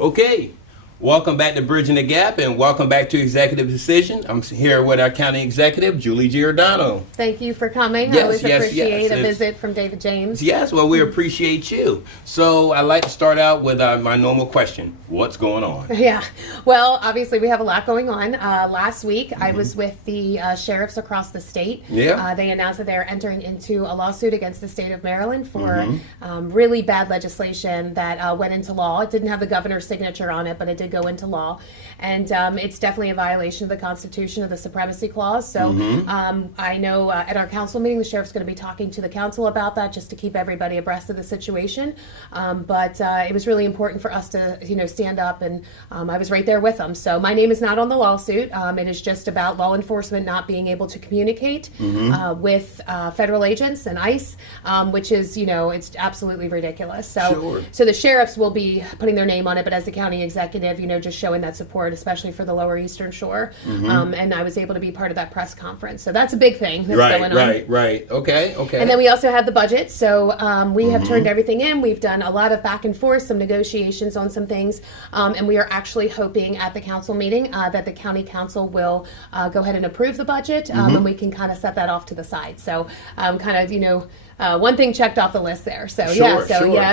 Okay, welcome back to Bridging the Gap and welcome back to Executive Decision. I'm here with our county executive, Julie Giordano. Thank you for coming. Yes, I always yes, appreciate yes. a visit from David James. Yes, well, we appreciate you. So I'd like to start out with my normal question. What's going on? Yeah, well, obviously we have a lot going on. Last week I was with the sheriffs across the state. Yeah. They announced that they're entering into a lawsuit against the state of Maryland for really bad legislation that went into law. It didn't have the governor's signature on it, but it did go into law. And it's definitely a violation of the Constitution of the Supremacy Clause. So I know at our council meeting, the sheriff's going to be talking to the council about that just to keep everybody abreast of the situation. But it was really important for us to, stand up, and I was right there with them. So my name is not on the lawsuit. It is just about law enforcement not being able to communicate with federal agents and ICE, which is, it's absolutely ridiculous. So the sheriffs will be putting their name on it, but as the county executive, just showing that support, especially for the Lower Eastern Shore. And I was able to be part of that press conference. So that's a big thing that's going on. Right. Okay. And then we also have the budget. So we have turned everything in. We've done a lot of back and forth, some negotiations on some things. And we are actually hoping at the council meeting that the county council will go ahead and approve the budget, and we can kind of set that off to the side. So one thing checked off the list there. So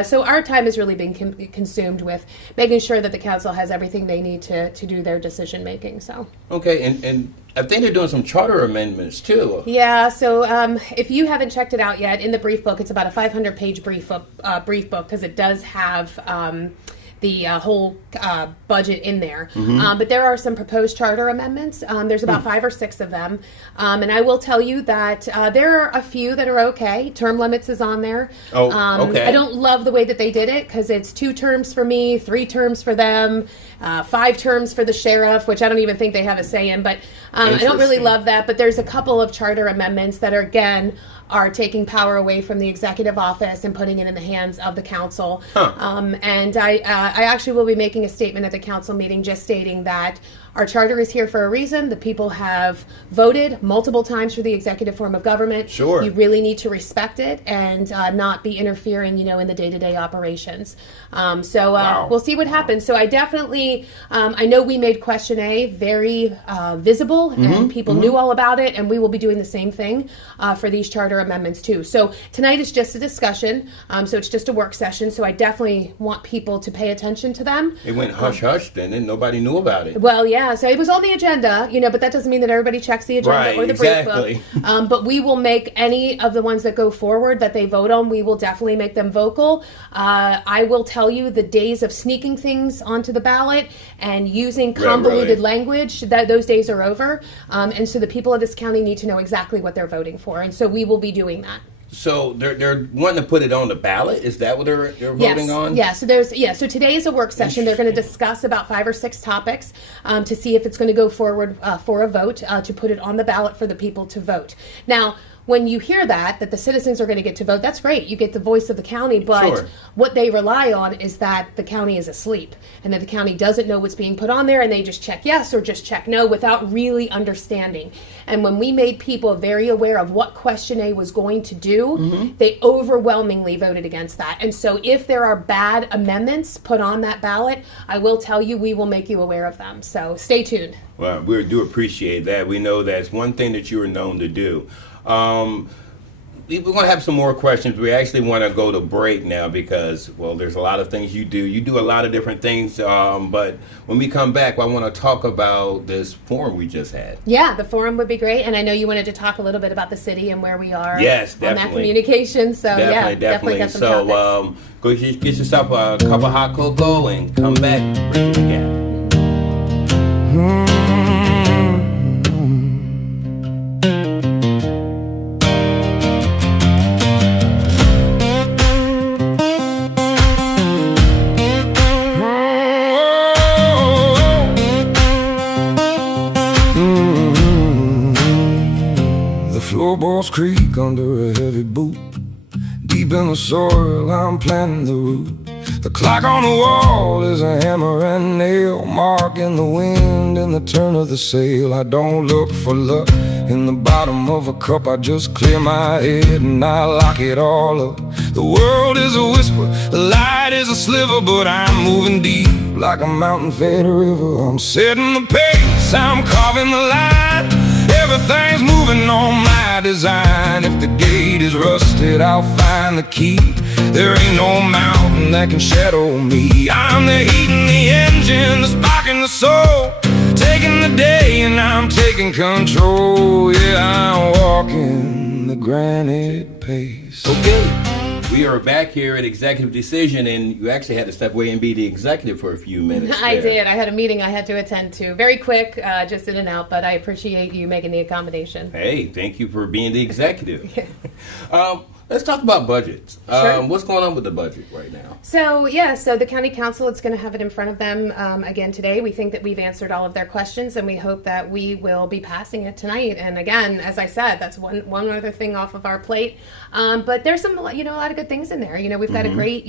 so our time has really been consumed with making sure that the council has everything they need to do their decision making. So okay, and I think they're doing some charter amendments too. Yeah, so if you haven't checked it out yet, in the brief book, it's about a 500-page brief book because it does have the whole budget in there. But there are some proposed charter amendments. There's about 5 or 6 of them. And I will tell you that there are a few that are okay. Term limits is on there. Okay. I don't love the way that they did it because it's 2 terms for me, 3 terms for them, 5 terms for the sheriff, which I don't even think they have a say in. But I don't really love that. But there's a couple of charter amendments that are taking power away from the executive office and putting it in the hands of the council. And I actually will be making a statement at the council meeting just stating that our charter is here for a reason. The people have voted multiple times for the executive form of government. Sure. You really need to respect it and not be interfering, in the day-to-day operations. We'll see what happens. So I definitely, I know we made Question A very visible and people knew all about it, and we will be doing the same thing for these charter amendments too. So tonight is just a discussion, so it's just a work session, so I definitely want people to pay attention to them. It went hush-hush then, and nobody knew about it. Well, yeah, so it was on the agenda, but that doesn't mean that everybody checks the agenda or the brief book. But we will make any of the ones that go forward that they vote on, we will definitely make them vocal. I will tell you the days of sneaking things onto the ballot and using convoluted language, that those days are over. And so the people of this county need to know exactly what they're voting for. And so we will be doing that. So they're wanting to put it on the ballot? Is that what they're voting on? Yeah. So so today is a work session. They're going to discuss about 5 or 6 topics to see if it's going to go forward for a vote to put it on the ballot for the people to vote. Now, when you hear that the citizens are going to get to vote, that's great. You get the voice of the county, but what they rely on is that the county is asleep and that the county doesn't know what's being put on there, and they just check yes or just check no without really understanding. And when we made people very aware of what Question A was going to do, they overwhelmingly voted against that. And so if there are bad amendments put on that ballot, I will tell you, we will make you aware of them. So stay tuned. Well, we do appreciate that. We know that's one thing that you are known to do. We're going to have some more questions. We actually want to go to break now because, well, there's a lot of things you do. You do a lot of different things, but when we come back, I want to talk about this forum we just had. Yeah, the forum would be great, and I know you wanted to talk a little bit about the city and where we are on that communication. So definitely got some topics. Go get yourself a cup of hot cocoa and come back. Bridge the Gap. Floorboards creak under a heavy boot. Deep in the soil, I'm planting the root. The clock on the wall is a hammer and nail, marking the wind and the turn of the sail. I don't look for luck In the bottom of a cup, I just clear my head and I lock it all up. The world is a whisper, the light is a sliver, but I'm moving deep like a mountain-fed river. I'm setting the pace, I'm carving the line. Everything's moving on my design. If the gate is rusted, I'll find the key. There ain't no mountain that can shadow me. I'm the heat in the engine, the spark in the soul, taking the day and I'm taking control. Yeah, I'm walking the granite pace. Okay, we are back here at Executive Decision, and you actually had to step away and be the executive for a few minutes. I there. did. I had a meeting I had to attend to. Very quick, just in and out, but I appreciate you making the accommodation. Hey, thank you for being the executive. Let's talk about budgets. Sure. What's going on with the budget right now? So the county council, it's going to have it in front of them again today. We think that we've answered all of their questions, and we hope that we will be passing it tonight. And again, as I said, that's one other thing off of our plate. But there's some, a lot of good things in there. We've got a great,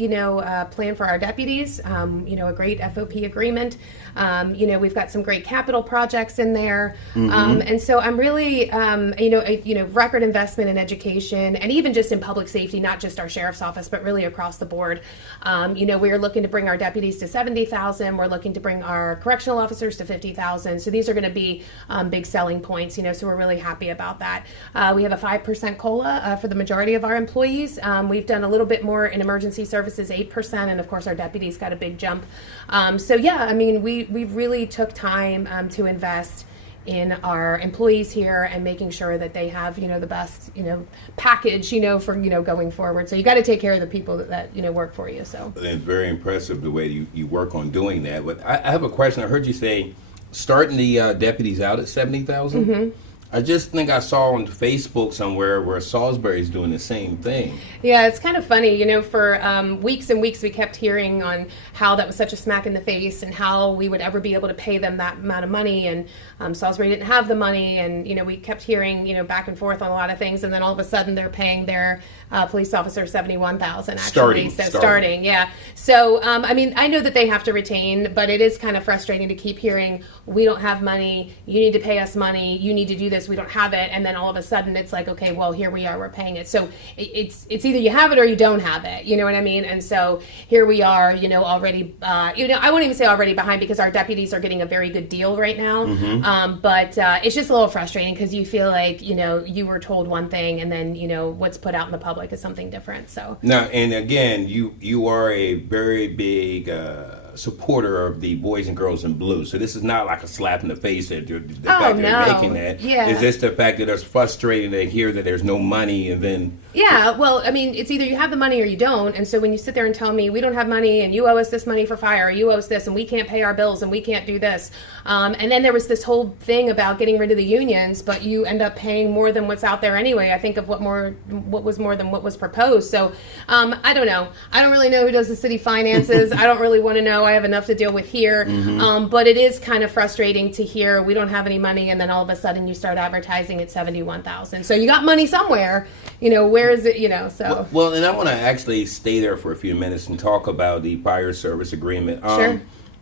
plan for our deputies. A great FOP agreement. We've got some great capital projects in there. And so I'm really, record investment in education and even just in public safety, not just our sheriff's office, but really across the board. We're looking to bring our deputies to 70,000. We're looking to bring our correctional officers to 50,000. So these are going to be big selling points, so we're really happy about that. We have a 5% COLA for the majority of our employees. We've done a little bit more in emergency services, 8%, and of course our deputies got a big jump. We really took time to invest in our employees here and making sure that they have, the best, package, for, going forward. So you got to take care of the people that work for you. So It's very impressive the way you work on doing that. But I have a question. I heard you say starting the deputies out at 70,000. I just think I saw on Facebook somewhere where Salisbury is doing the same thing. Yeah, it's kind of funny. For weeks and weeks we kept hearing on how that was such a smack in the face and how we would ever be able to pay them that amount of money. And Salisbury didn't have the money. And, we kept hearing, back and forth on a lot of things. And then all of a sudden they're paying their police officer $71,000 actually. Starting, yeah. So, I know that they have to retain, but it is kind of frustrating to keep hearing, we don't have money, you need to pay us money, you need to do this, we don't have it, and then all of a sudden it's like, okay, well, here we are, we're paying it. So it's either you have it or you don't have it, you know what I mean? And so here we are, already, I won't even say already behind because our deputies are getting a very good deal right now, but it's just a little frustrating because you feel like, you were told one thing and then, what's put out in the public is something different. So now, and again, you are a very big supporter of the Boys and Girls in Blue. So this is not like a slap in the face that the fact that they're making that. Yeah. Is this the fact that it's frustrating to hear that there's no money and then... Yeah, well, it's either you have the money or you don't. And so when you sit there and tell me we don't have money and you owe us this money for fire, or you owe us this and we can't pay our bills and we can't do this. And then there was this whole thing about getting rid of the unions, but you end up paying more than what's out there anyway. I think of what was more than what was proposed. So I don't know. I don't really know who does the city finances. I don't really want to know. I have enough to deal with here. But it is kind of frustrating to hear we don't have any money and then all of a sudden you start advertising at 71,000. So you got money somewhere, where is it, so. Well, and I want to actually stay there for a few minutes and talk about the fire service agreement. Sure.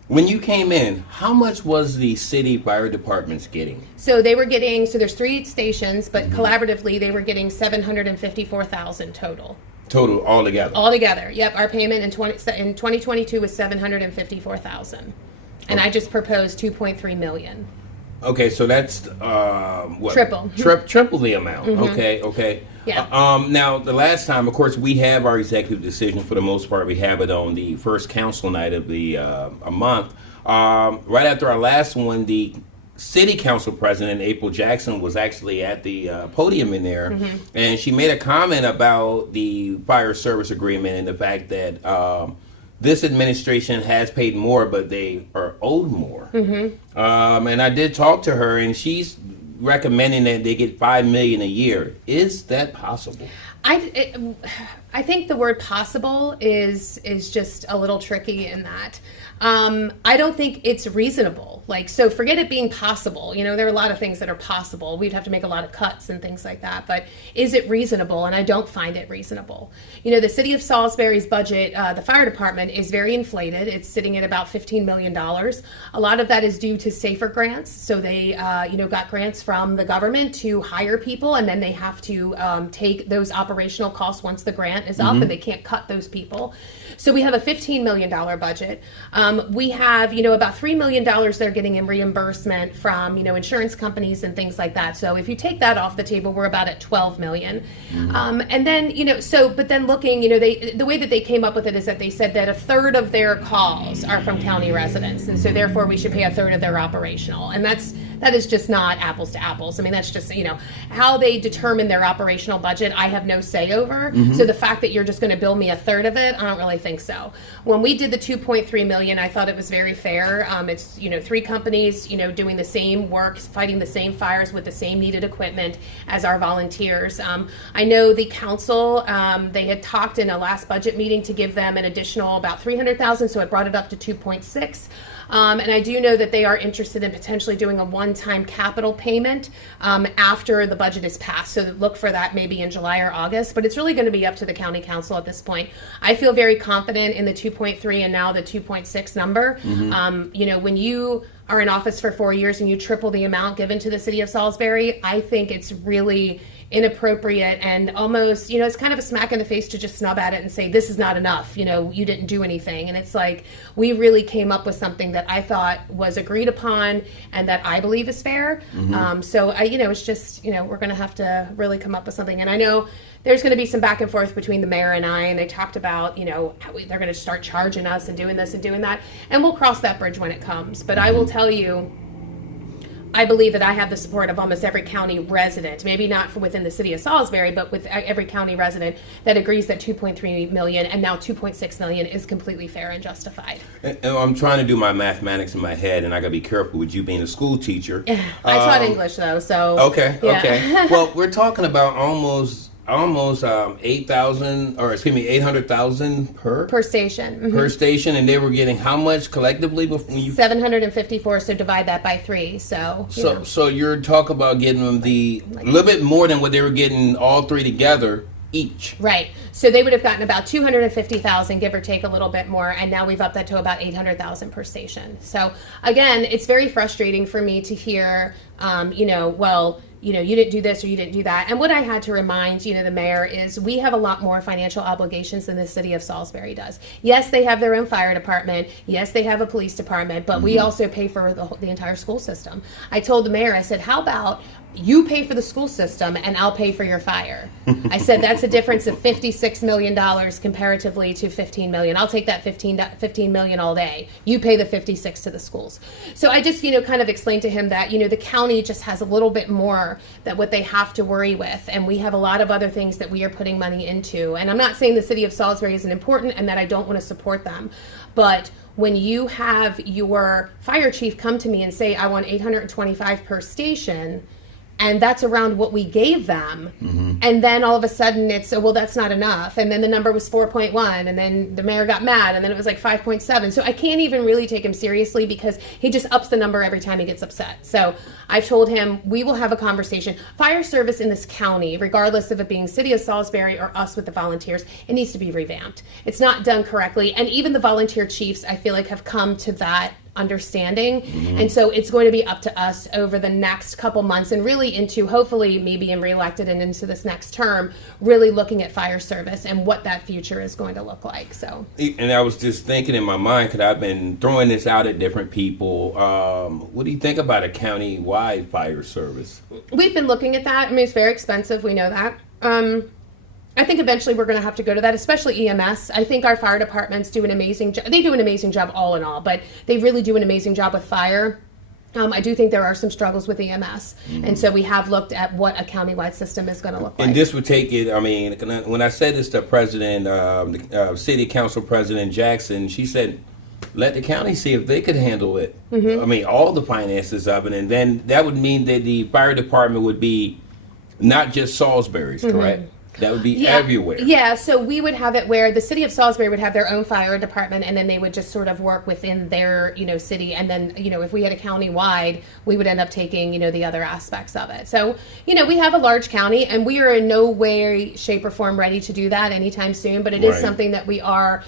When you came in, how much was the city fire departments getting? So they were getting, there's 3 stations, but collaboratively they were getting $754,000 total. Total, altogether? Altogether, yep. Our payment in 2022 was $754,000. And I just proposed $2.3 million. Okay, so that's what? Triple. Triple the amount. Okay. Yeah. Now, the last time, of course, we have our executive decision for the most part. We have it on the first council night of the a month. Right after our last one, the city council president, April Jackson, was actually at the podium in there, and she made a comment about the fire service agreement and the fact that this administration has paid more, but they are owed more. And I did talk to her, and she's recommending that they get $5 million a year. Is that possible? I I think the word possible is just a little tricky in that. I don't think it's reasonable. Like, so forget it being possible. You know, there are a lot of things that are possible. We'd have to make a lot of cuts and things like that. But is it reasonable? And I don't find it reasonable. You know, the city of Salisbury's budget, the fire department, is very inflated. It's sitting at about $15 million. A lot of that is due to SAFER grants. So they, got grants from the government to hire people, and then they have to take those operational costs once the grant is up, and they can't cut those people. So we have a $15 million budget. We have, about $3 million they're getting in reimbursement from, insurance companies and things like that. So if you take that off the table, we're about at $12 million. And then, but then looking, the way that they came up with it is that they said that a third of their calls are from county residents. And so therefore we should pay a third of their operational. And that is just not apples to apples. I mean, that's just, how they determine their operational budget, I have no say over. So the fact that you're just going to bill me a third of it, I don't really think so. When we did the 2.3 million, I thought it was very fair. It's, 3 companies, doing the same work, fighting the same fires with the same needed equipment as our volunteers. I know the council, they had talked in a last budget meeting to give them an additional about 300,000, so it brought it up to 2.6. And I do know that they are interested in potentially doing a one-time capital payment after the budget is passed. So look for that maybe in July or August. But it's really going to be up to the county council at this point. I feel very confident in the 2.3 and now the 2.6 number. When you are in office for 4 years and you triple the amount given to the city of Salisbury, I think it's really inappropriate and almost, it's kind of a smack in the face to just snub at it and say, this is not enough, you didn't do anything. And it's like, we really came up with something that I thought was agreed upon and that I believe is fair. So it's just, we're going to have to really come up with something. And I know there's going to be some back and forth between the mayor and I, and they talked about, how they're going to start charging us and doing this and doing that. And we'll cross that bridge when it comes. But I will tell you, I believe that I have the support of almost every county resident, maybe not from within the city of Salisbury, but with every county resident that agrees that 2.3 million and now 2.6 million is completely fair and justified. And I'm trying to do my mathematics in my head, and I got to be careful with you being a school teacher. I taught English though, so. Okay. Yeah. Well, we're talking about almost 800,000 per station. per station, and they were getting how much collectively before you? 754. So divide that by 3. So. So you're talking about getting them a little bit more than what they were getting all 3 together each. Right. So they would have gotten about 250,000, give or take a little bit more, and now we've upped that to about 800,000 per station. So again, it's very frustrating for me to hear, you didn't do this or you didn't do that. And what I had to remind, the mayor is we have a lot more financial obligations than the city of Salisbury does. Yes, they have their own fire department. Yes, they have a police department, but we also pay for the entire school system. I told the mayor, I said, how about you pay for the school system and I'll pay for your fire. I said that's a difference of $56 million comparatively to $15 million. I'll take that 15 million all day. You pay the 56 to the schools. So I just, kind of explained to him that, the county just has a little bit more that what they have to worry with. And we have a lot of other things that we are putting money into. And I'm not saying the city of Salisbury isn't important and that I don't want to support them. But when you have your fire chief come to me and say, I want 825 per station, and that's around what we gave them. And then all of a sudden it's, well, that's not enough. And then the number was 4.1, and then the mayor got mad, and then it was like 5.7. So I can't even really take him seriously because he just ups the number every time he gets upset. So I've told him we will have a conversation. Fire service in this county, regardless of it being city of Salisbury or us with the volunteers, it needs to be revamped. It's not done correctly. And even the volunteer chiefs, I feel like, have come to that understanding. And so it's going to be up to us over the next couple months and really into hopefully me being reelected and into this next term, really looking at fire service and what that future is going to look like. So, and I was just thinking in my mind, because I've been throwing this out at different people, what do you think about a county-wide fire service? We've been looking at that. I mean, it's very expensive. We know that. I think eventually we're going to have to go to that, especially EMS. I think our fire departments do an amazing job. They do an amazing job all in all, but they really do an amazing job with fire. I do think there are some struggles with EMS. And so we have looked at what a countywide system is going to look like. And this would take it, when I said this to City Council President Jackson, she said, let the county see if they could handle it. All the finances of it. And then that would mean that the fire department would be not just Salisbury's, correct? That would be everywhere. Yeah, so we would have it where the city of Salisbury would have their own fire department, and then they would just sort of work within their, city. And then, if we had a county-wide, we would end up taking, the other aspects of it. So, we have a large county, and we are in no way, shape, or form ready to do that anytime soon, but it is something that we are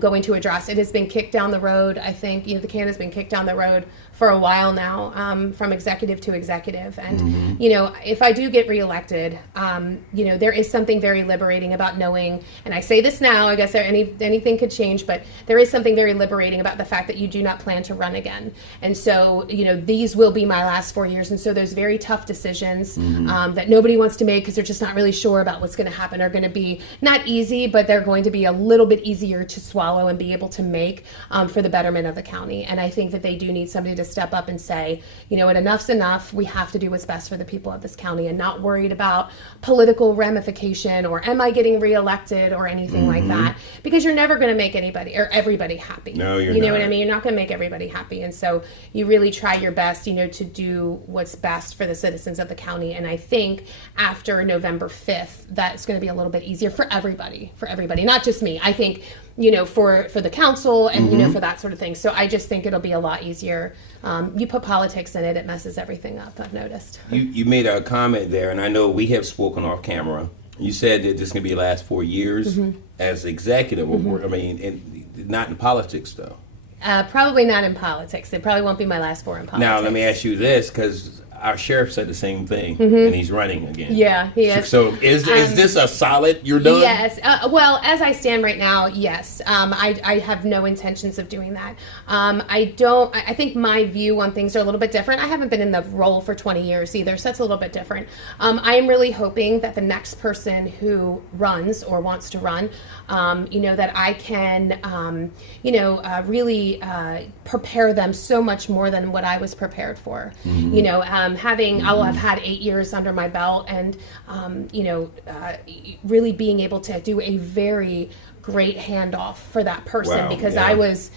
going to address. It has been kicked down the road. I think, the can has been kicked down the road for a while now, from executive to executive. And, if I do get reelected, there is something very liberating about knowing, and I say this now, I guess anything could change, but there is something very liberating about the fact that you do not plan to run again. And so, these will be my last 4 years. And so those very tough decisions that nobody wants to make because they're just not really sure about what's going to happen are going to be not easy, but they're going to be a little bit easier to swallow and be able to make for the betterment of the county. And I think that they do need somebody to step up and say, enough's enough. We have to do what's best for the people of this county and not worried about political ramification or am I getting reelected or anything like that, because you're never going to make anybody or everybody happy. No, you're You know not. what I mean? You're not going to make everybody happy. And so you really try your best, to do what's best for the citizens of the county. And I think after November 5th, that's going to be a little bit easier for everybody, not just me. I think, for the council and, for that sort of thing. So I just think it'll be a lot easier. You put politics in it, it messes everything up, I've noticed. You made a comment there, and I know we have spoken off camera. You said that this is going to be the last 4 years as executive. I mean, not in politics, though. Probably not in politics. It probably won't be my last 4 in politics. Now, let me ask you this, because our sheriff said the same thing, and he's running again. Yeah, he is. So is this a solid, you're done? Yes. Well, as I stand right now, yes. I have no intentions of doing that. I think my view on things are a little bit different. I haven't been in the role for 20 years either, so it's a little bit different. I am really hoping that the next person who runs or wants to run, that I can, really prepare them so much more than what I was prepared for. I will have had 8 years under my belt and, really being able to do a very great handoff for that person because I was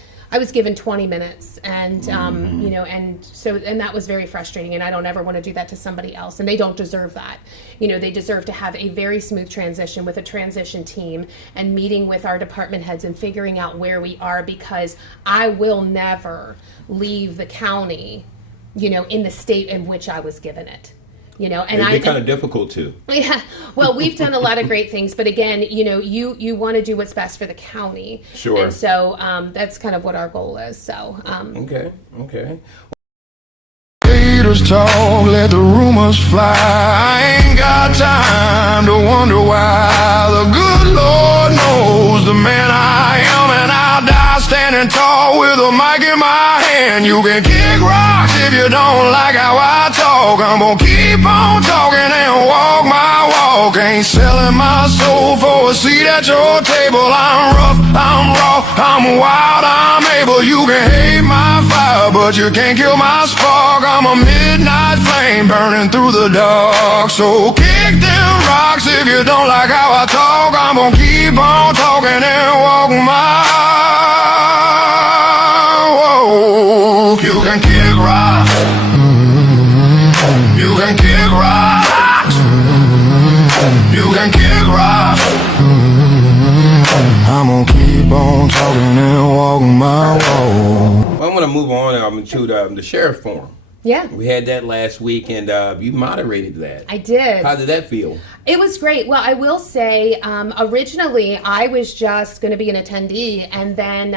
given 20 minutes and, and that was very frustrating and I don't ever want to do that to somebody else and they don't deserve that. They deserve to have a very smooth transition with a transition team and meeting with our department heads and figuring out where we are because I will never leave the county in the state in which I was given it. And it's been kind of difficult too. Yeah. Well, we've done a lot of great things, but again, you want to do what's best for the county. Sure. And so that's kind of what our goal is. So. Okay. Haters talk, let the rumors fly. I ain't got time to wonder why. The good Lord knows the man I am, and I'll die standing tall with a mic in my hand. You can kick rocks if you don't like how I talk. I'm gonna keep on talking and walk my walk. Ain't selling my soul for a seat at your table. I'm rough, I'm raw, I'm wild, I'm able. You can hate my fire, but you can't kill my spark. I'm a midnight flame burning through the dark. So kick them rocks if you don't like how I talk. I'm gonna keep on talking and walk my walk. You can kick rocks. You can kick rocks. You can kick rocks. I'm gonna keep on talking and walk my walk. Well, I want to move on to the sheriff forum. Yeah. We had that last week, and you moderated that. I did. How did that feel? It was great. Well, I will say, originally I was just going to be an attendee, and then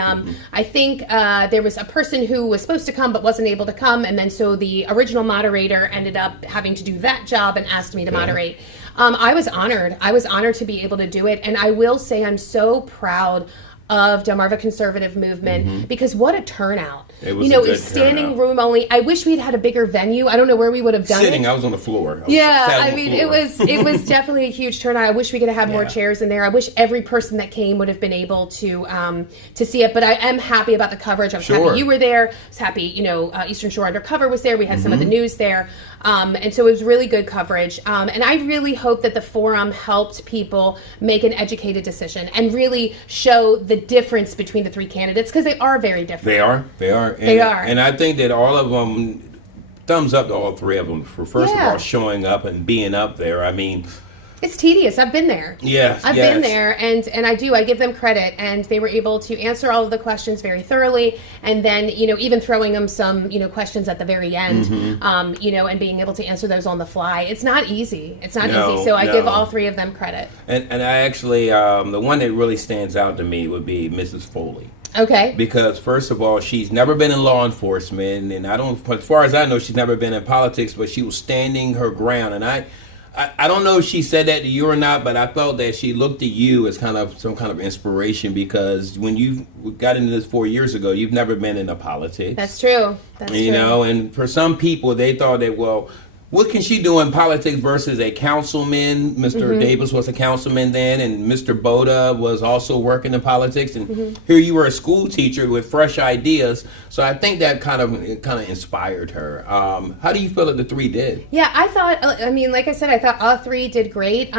I think there was a person who was supposed to come but wasn't able to come, and then so the original moderator ended up having to do that job and asked me to moderate. I was honored. I was honored to be able to do it, and I will say I'm so proud of Delmarva Conservative Movement because what a turnout. It was a good standing turnout. room only. I wish we'd had a bigger venue. I don't know where we would have done Sitting, it. I was on the floor. It was definitely a huge turnout. I wish we could have had more chairs in there. I wish every person that came would have been able to see it. But I am happy about the coverage. I was happy you were there. I was happy, Eastern Shore Undercover was there. We had some of the news there. And so it was really good coverage. And I really hope that the forum helped people make an educated decision and really show the difference between the three candidates because they are very different. They are. And I think that all of them, thumbs up to all three of them for first of all showing up and being up there. I mean, It's tedious. I've been there. Yes, I've yes. been there, and I give them credit, and they were able to answer all of the questions very thoroughly, and then even throwing them some questions at the very end, and being able to answer those on the fly. It's not easy. It's not No, easy. So I no. give all three of them credit. And I actually, the one that really stands out to me would be Mrs. Foley. Okay. Because first of all, she's never been in law enforcement, and as far as I know, she's never been in politics. But she was standing her ground, and I don't know if she said that to you or not, but I felt that she looked to you as kind of some kind of inspiration, because when you got into this 4 years ago, you've never been into politics. That's true. That's true. And for some people, they thought that, well, what can she do in politics versus a councilman? Mr. Davis was a councilman then, and Mr. Boda was also working in politics. And here you were, a school teacher with fresh ideas. So I think that kind of inspired her. How do you feel that the three did? Yeah, I thought, like I said, I thought all three did great.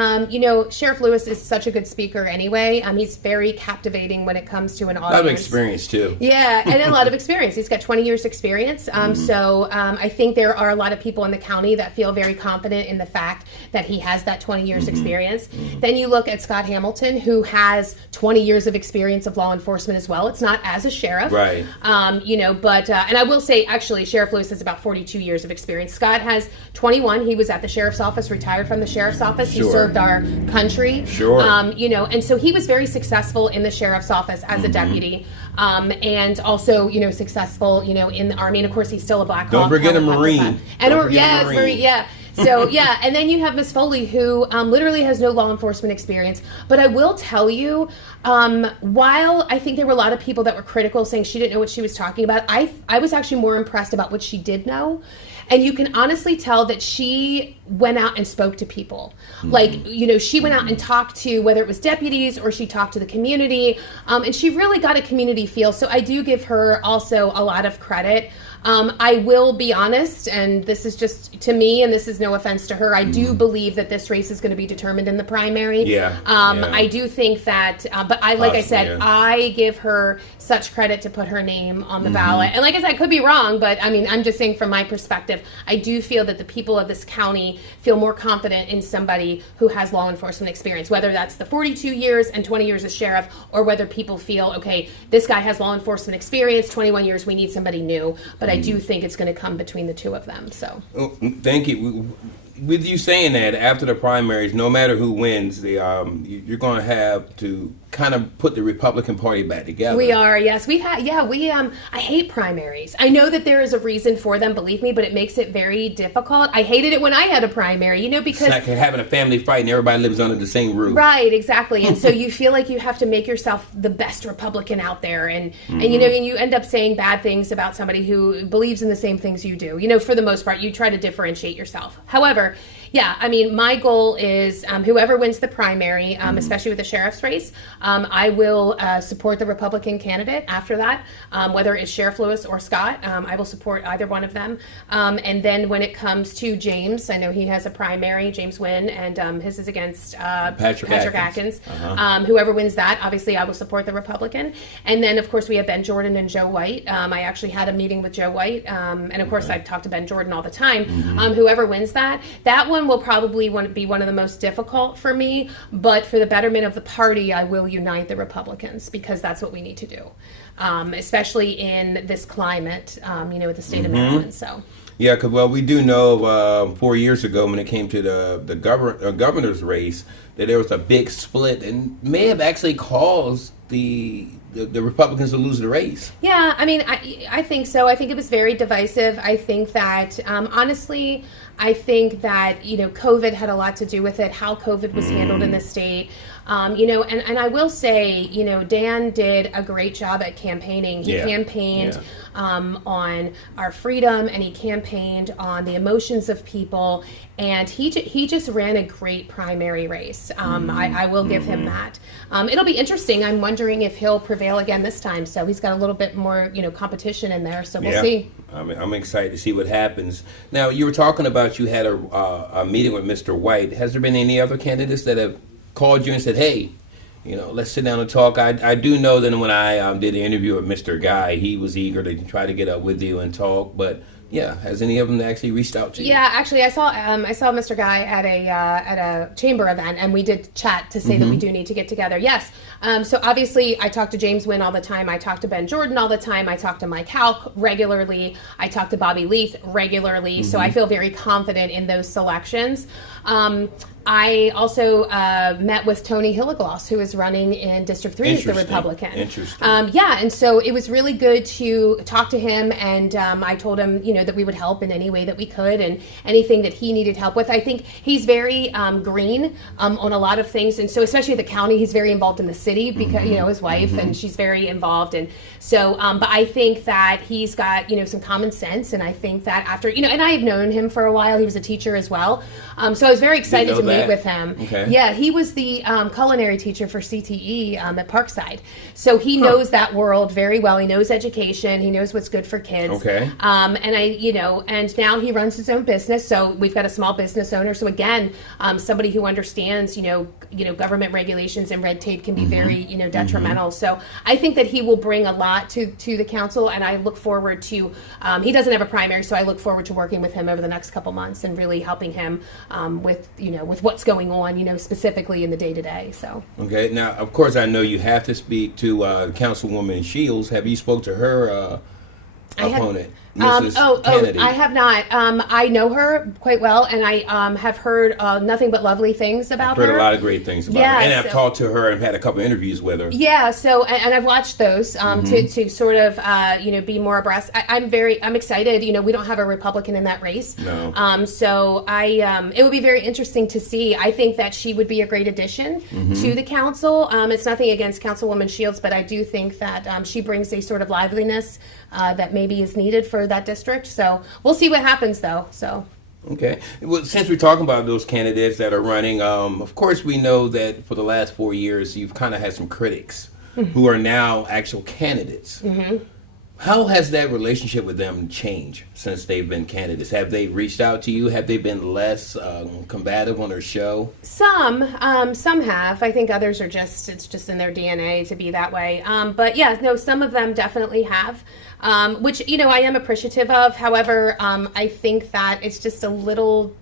Sheriff Lewis is such a good speaker anyway. He's very captivating when it comes to an audience. A lot of experience, too. Yeah, and a lot of experience. He's got 20 years experience. So I think there are a lot of people in the county that feel very confident in the fact that he has that 20 years experience. Then you look at Scott Hamilton, who has 20 years of experience of law enforcement as well. It's not as a sheriff. Right. And I will say, actually, Sheriff Lewis has about 42 years of experience. Scott has 21. He was at the sheriff's office, retired from the sheriff's office. Sure. He served our country. Sure. And so he was very successful in the sheriff's office as a deputy. And also, successful, in the Army. And of course, he's still a Black Hawk. Don't forget a helicopter Marine. pilot. Don't forget a Marine. Marine. Yeah. So, yeah. And then you have Miss Foley, who literally has no law enforcement experience. But I will tell you, while I think there were a lot of people that were critical, saying she didn't know what she was talking about, I was actually more impressed about what she did know. And you can honestly tell that she went out and spoke to people. She went out and talked to, whether it was deputies or she talked to the community, and she really got a community feel. So I do give her also a lot of credit. I will be honest, and this is just to me, and this is no offense to her, I do believe that this race is going to be determined in the primary. Yeah. I do think that, but I said, yeah. I give her such credit to put her name on the ballot. And like I said, I could be wrong, but I'm just saying from my perspective, I do feel that the people of this county feel more confident in somebody who has law enforcement experience, whether that's the 42 years and 20 years as sheriff, or whether people feel, okay, this guy has law enforcement experience, 21 years, we need somebody new. But I do think it's going to come between the two of them. So, thank you. With you saying that, after the primaries, no matter who wins, you're going to have to kind of put the Republican Party back together. We are, yes. I hate primaries. I know that there is a reason for them, believe me, but it makes it very difficult. I hated it when I had a primary, because... It's like having a family fight and everybody lives under the same roof. Right, exactly. And so you feel like you have to make yourself the best Republican out there, and you end up saying bad things about somebody who believes in the same things you do. For the most part, you try to differentiate yourself. However, my goal is whoever wins the primary, especially with the sheriff's race, I will support the Republican candidate after that, whether it's Sheriff Lewis or Scott. I will support either one of them. And then when it comes to James, I know he has a primary, James Wynn, and his is against Patrick Atkins. Whoever wins that, obviously I will support the Republican. And then, of course, we have Ben Jordan and Joe White. I actually had a meeting with Joe White, and of course, I talk to Ben Jordan all the time. Whoever wins that one will probably be one of the most difficult for me, but for the betterment of the party, I will unite the Republicans, because that's what we need to do, especially in this climate, with the state of Maryland. So. Yeah, because we do know 4 years ago when it came to the governor's race that there was a big split and may have actually caused the Republicans to lose the race. Yeah, I think so. I think it was very divisive. I think that, honestly, COVID had a lot to do with it, how COVID was handled in the state. And I will say, Dan did a great job at campaigning. He campaigned on our freedom, and he campaigned on the emotions of people, and he just ran a great primary race. I will give him that. It'll be interesting. I'm wondering if he'll prevail again this time. So he's got a little bit more, competition in there. So we'll see. I'm excited to see what happens. Now, you were talking about you had a meeting with Mr. White. Has there been any other candidates that have called you and said, hey, let's sit down and talk? I do know that when I did the interview with Mr. Guy, he was eager to try to get up with you and talk, but Yeah, has any of them actually reached out to you? Yeah, actually, I saw Mr. Guy at a chamber event, and we did chat to say that we do need to get together. Yes. So obviously, I talk to James Wynn all the time. I talk to Ben Jordan all the time. I talk to Mike Houck regularly. I talk to Bobby Leith regularly. So I feel very confident in those selections. I also met with Tony Hilligloss, who is running in District 3 as the Republican. Interesting. Yeah, and so it was really good to talk to him, and I told him, that we would help in any way that we could, and anything that he needed help with. I think he's very green on a lot of things, and so especially the county, he's very involved in the city because his wife, and she's very involved, and so. But I think that he's got some common sense, and I think that after and I have known him for a while. He was a teacher as well, so I was very excited to meet with him. Okay. Yeah, he was the culinary teacher for CTE at Parkside, so he knows that world very well. He knows education. He knows what's good for kids. Okay. And now he runs his own business. So we've got a small business owner. So again, somebody who understands, government regulations and red tape can be very, detrimental. So I think that he will bring a lot to the council, and I look forward to. He doesn't have a primary, so I look forward to working with him over the next couple months and really helping him with what's going on, specifically in the day to day. So. Okay. Now, of course, I know you have to speak to Councilwoman Shields. Have you spoke to her opponent, Mrs. Kennedy? I have not. I know her quite well, and I have heard nothing but lovely things about her. I've heard a lot of great things about her, and I've talked to her and had a couple interviews with her. Yeah. So, and I've watched those to sort of be more abreast. I'm excited. We don't have a Republican in that race. No. So it would be very interesting to see. I think that she would be a great addition to the council. It's nothing against Councilwoman Shields, but I do think that she brings a sort of liveliness that maybe is needed for that district. So we'll see what happens, though. So. Okay. Well, since we're talking about those candidates that are running, of course we know that for the last 4 years you've kind of had some critics who are now actual candidates. How has that relationship with them changed since they've been candidates? Have they reached out to you? Have they been less combative on their show? Some have. I think others are it's just in their DNA to be that way. But yeah, no, some of them definitely have, which, I am appreciative of. However, I think that it's just a little,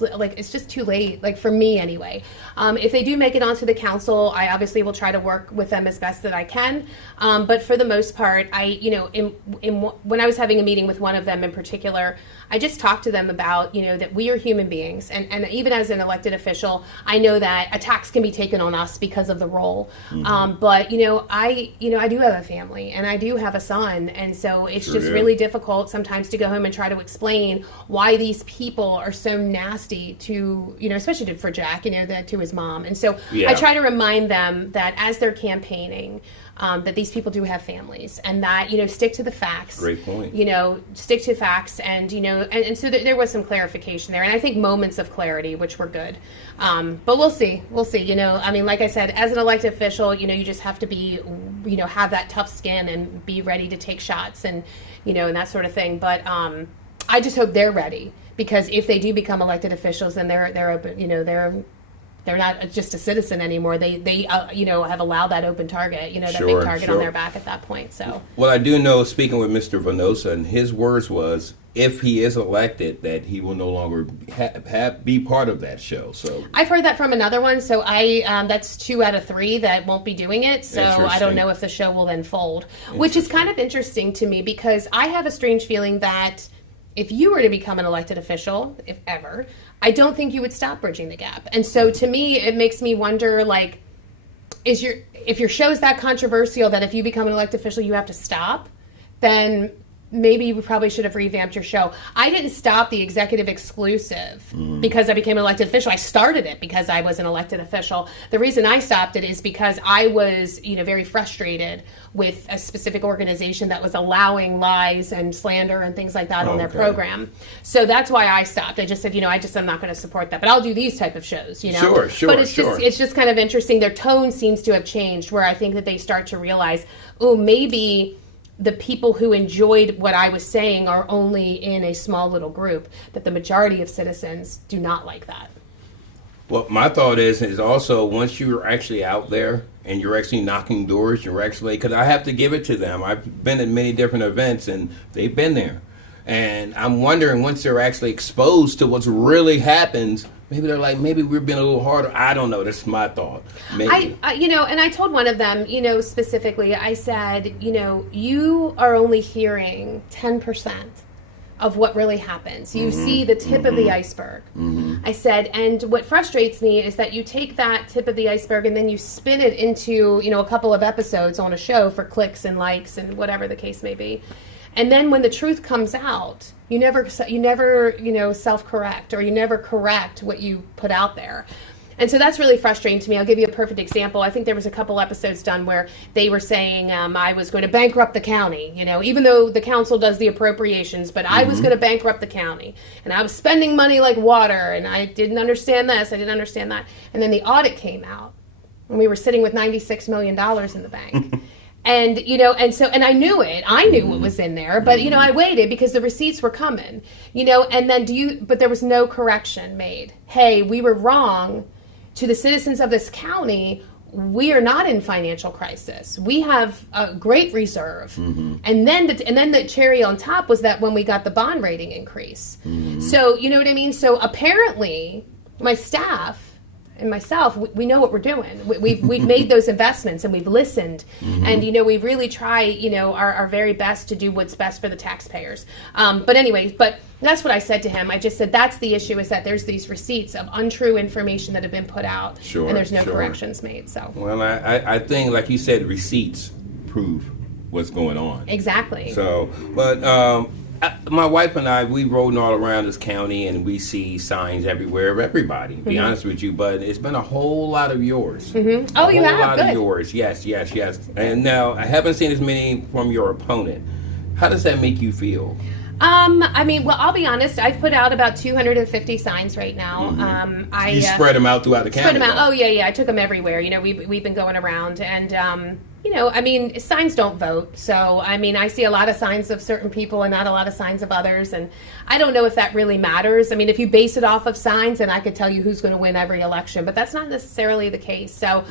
it's just too late, for me anyway. If they do make it onto the council, I obviously will try to work with them as best that I can. But for the most part, when I was having a meeting with one of them in particular, I just talked to them about, that we are human beings. And even as an elected official, I know that attacks can be taken on us because of the role. But, I do have a family and I do have a son. And so it's just really difficult sometimes to go home and try to explain why these people are so nasty to, especially for Jack, to his mom. And so I try to remind them that as they're campaigning, that these people do have families, and that stick to the facts. Great point. Stick to facts, and and so there was some clarification there, and I think moments of clarity, which were good. But we'll see. Like I said, as an elected official, you just have to be, have that tough skin and be ready to take shots, and and that sort of thing. But I just hope they're ready, because if they do become elected officials, then they're open. They're not just a citizen anymore. They have allowed that open target, that big target on their back at that point. So. Well, I do know, speaking with Mr. Venosa, and his words was, if he is elected, that he will no longer be part of that show. So I've heard that from another one. So that's 2 out of 3 that won't be doing it. So I don't know if the show will then fold, which is kind of interesting to me, because I have a strange feeling that if you were to become an elected official, if ever, I don't think you would stop bridging the gap. And so to me, it makes me wonder, if your show is that controversial that if you become an elected official, you have to stop, then maybe you probably should have revamped your show. I didn't stop the executive exclusive because I became an elected official. I started it because I was an elected official. The reason I stopped it is because I was, very frustrated with a specific organization that was allowing lies and slander and things like that on their program. So that's why I stopped. I just said, I'm not going to support that, but I'll do these type of shows, Sure. But it's just kind of interesting. Their tone seems to have changed, where I think that they start to realize, maybe the people who enjoyed what I was saying are only in a small little group, that the majority of citizens do not like that. Well, my thought is also, once you're actually out there and you're actually knocking doors, because I have to give it to them. I've been at many different events and they've been there. And I'm wondering, once they're actually exposed to what's really happens, maybe they're like, maybe we're being a little harder. I don't know. That's my thought. Maybe. And I told one of them, specifically, I said, you are only hearing 10% of what really happens. You see the tip of the iceberg. I said, and what frustrates me is that you take that tip of the iceberg and then you spin it into, a couple of episodes on a show for clicks and likes and whatever the case may be. And then when the truth comes out, you never self-correct, or you never correct what you put out there. And so that's really frustrating to me. I'll give you a perfect example. I think there was a couple episodes done where they were saying I was going to bankrupt the county, even though the council does the appropriations, but I was going to bankrupt the county. And I was spending money like water, and I didn't understand this, I didn't understand that. And then the audit came out, and we were sitting with $96 million in the bank. And, and I knew it. I knew what was in there, but, I waited because the receipts were coming, and then but there was no correction made. Hey, we were wrong. To the citizens of this county, we are not in financial crisis. We have a great reserve. And then the cherry on top was that when we got the bond rating increase. So, you know what I mean? So apparently my staff and myself, we know what we're doing. We've made those investments, and we've listened, and we really try our very best to do what's best for the taxpayers. But that's what I said to him. I just said that's the issue, is that there's these receipts of untrue information that have been put out, and there's no corrections made. So well, I think, like you said, receipts prove what's going on. Exactly. So, but my wife and I, we rolling all around this county, and we see signs everywhere of everybody, to be honest with you, but it's been a whole lot of yours. Oh, you have? A whole lot Good. of yours, yes. And now, I haven't seen as many from your opponent. How does that make you feel? I'll be honest. I've put out about 250 signs right now. You spread them out throughout the county? Spread them out. Oh, yeah. I took them everywhere. We've been going around, and signs don't vote. So, I see a lot of signs of certain people and not a lot of signs of others. And I don't know if that really matters. If you base it off of signs, then I could tell you who's going to win every election. But that's not necessarily the case. So,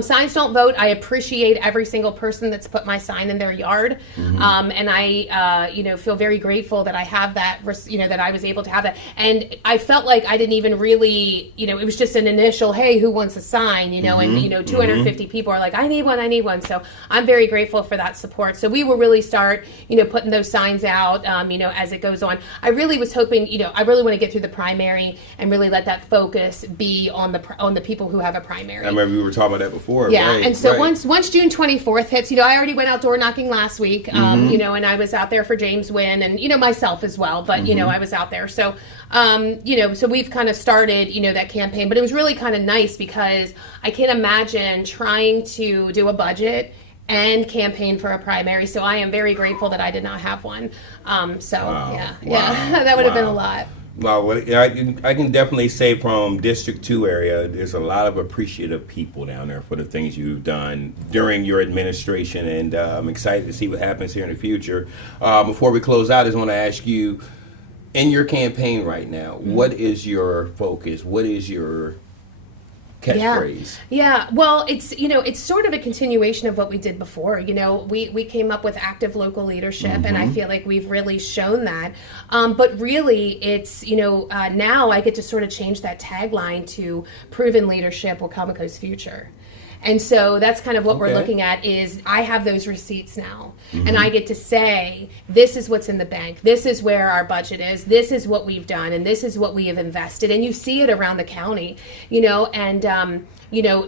signs don't vote. I appreciate every single person that's put my sign in their yard. And I, feel very grateful that I have that, that I was able to have that. And I felt like I didn't even really, it was just an initial, hey, who wants a sign, and, 250 people are like, I need one. So I'm very grateful for that support. So we will really start, putting those signs out, as it goes on. I really was hoping, I really want to get through the primary and really let that focus be on the people who have a primary. I remember we were talking about that before. Yeah, right, and so right. once June 24th hits, I already went out door knocking last week, and I was out there for James Wynn and, myself as well, but, I was out there. So, so we've kind of started, that campaign, but it was really kind of nice because I can't imagine trying to do a budget and campaign for a primary. So I am very grateful that I did not have one. Yeah, that would have been a lot. Well, I can definitely say from District 2 area, there's a lot of appreciative people down there for the things you've done during your administration, and I'm excited to see what happens here in the future. Before we close out, I just want to ask you, in your campaign right now, what is your focus? What is your catchphrase? Yeah. Well, it's sort of a continuation of what we did before. We came up with active local leadership, and I feel like we've really shown that. But really, it's now I get to sort of change that tagline to proven leadership, Wacomico's future. And so that's kind of what we're looking at is I have those receipts now, and I get to say, this is what's in the bank. This is where our budget is. This is what we've done, and this is what we have invested. And you see it around the county, and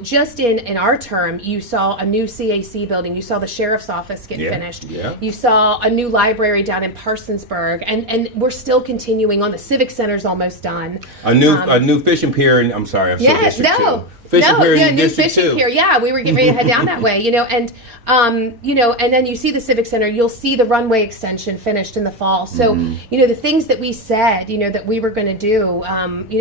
just in our term, you saw a new CAC building. You saw the sheriff's office get finished. Yeah. You saw a new library down in Parsonsburg, and we're still continuing on. The Civic Center's almost done. A new fishing pier, and I'm sorry, I'm still District 2. Fishing pier in new District fishing 2. pier. Yeah, we were getting ready to head down that way, and then you see the Civic Center. You'll see the runway extension finished in the fall. So, the things that we said, that we were going to do,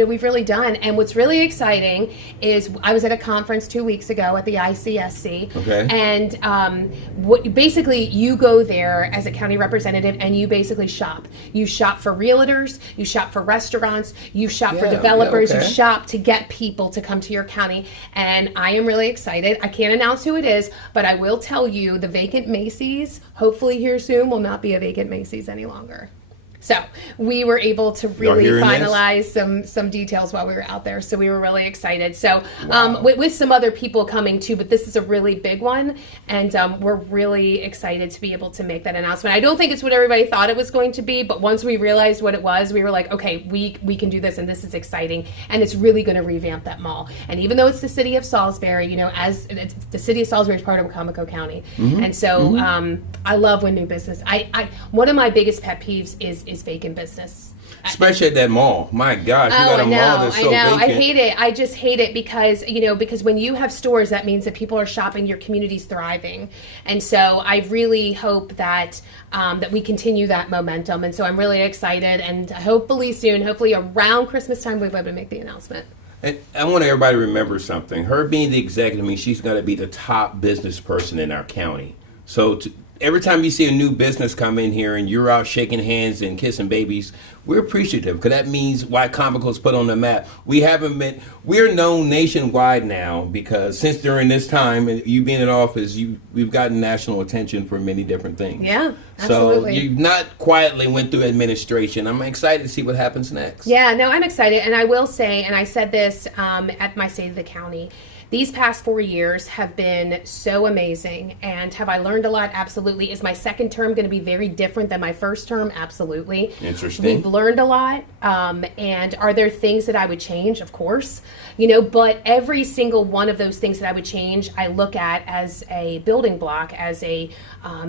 we've really done. And what's really exciting is I was at a conference 2 weeks ago at the ICSC, and basically you go there as a county representative and you basically shop. You shop for realtors, you shop for restaurants, you shop for developers, you shop to get people to come to your county. And I am really excited. I can't announce who it is, but I will tell you the vacant Macy's, hopefully here soon, will not be a vacant Macy's any longer. So we were able to really hearing this? finalize some details while we were out there. So we were really excited. So with some other people coming too, but this is a really big one, and we're really excited to be able to make that announcement. I don't think it's what everybody thought it was going to be, but once we realized what it was, we were like, okay, we can do this, and this is exciting, and it's really going to revamp that mall. And even though it's the city of Salisbury, you know, as it's, the city of Salisbury is part of Wacomico County, and so I love when new business. I one of my biggest pet peeves is vacant business. Especially at that mall. My gosh, you got a I know, mall that's so I know. vacant. I hate it. I just hate it because, you know, because when you have stores, that means that people are shopping, your community's thriving. And so I really hope that that we continue that momentum. And so I'm really excited, and hopefully soon, hopefully around Christmas time, we'll be able to make the announcement. And I want everybody to remember something. Her being the executive means she's going to be the top business person in our county. So every time you see a new business come in here and you're out shaking hands and kissing babies, we're appreciative, because that means Wycomico's put on the map. We're known nationwide now because since during this time, and you being in office, we've gotten national attention for many different things. Yeah, absolutely. So you've not quietly went through administration. I'm excited to see what happens next. Yeah, no, I'm excited. And I will say, and I said this at my State of the County, these past 4 years have been so amazing. And have I learned a lot? Absolutely. Is my second term going to be very different than my first term? Absolutely. Interesting. We've learned a lot. And are there things that I would change? Of course. You know, but every single one of those things that I would change, I look at as a building block, as a,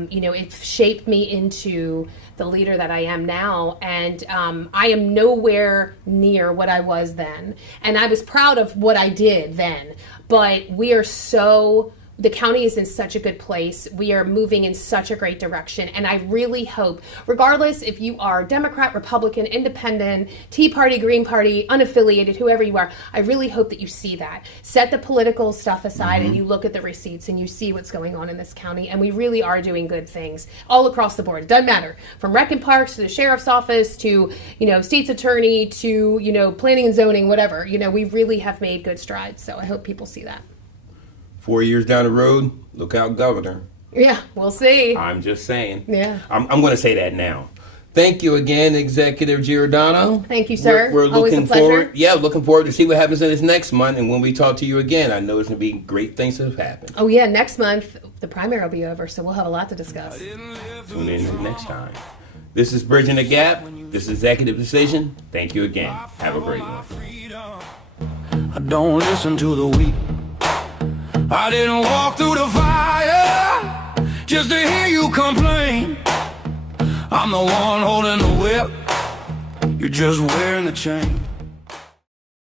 you know, it shaped me into the leader that I am now. And I am nowhere near what I was then. And I was proud of what I did then. But we are the county is in such a good place. We are moving in such a great direction. And I really hope, regardless if you are Democrat, Republican, Independent, Tea Party, Green Party, unaffiliated, whoever you are, I really hope that you see that. Set the political stuff aside and you look at the receipts and you see what's going on in this county. And we really are doing good things all across the board. It doesn't matter. From rec and parks to the sheriff's office to, you know, state's attorney to, you know, planning and zoning, whatever. You know, we really have made good strides. So I hope people see that. 4 years down the road, look out, Governor. Yeah, we'll see. I'm just saying. Yeah. I'm going to say that now. Thank you again, Executive Giordano. Thank you, sir. We're Always looking a pleasure. forward. Yeah, looking forward to see what happens in this next month. And when we talk to you again, I know there's going to be great things that have happened. Oh, yeah, next month, the primary will be over, so we'll have a lot to discuss. Tune in next time. This is Bridging the Gap. This is Executive Decision. Thank you again. Have a great one. I don't listen to the weak. I didn't walk through the fire just to hear you complain. I'm the one holding the whip. You're just wearing the chain.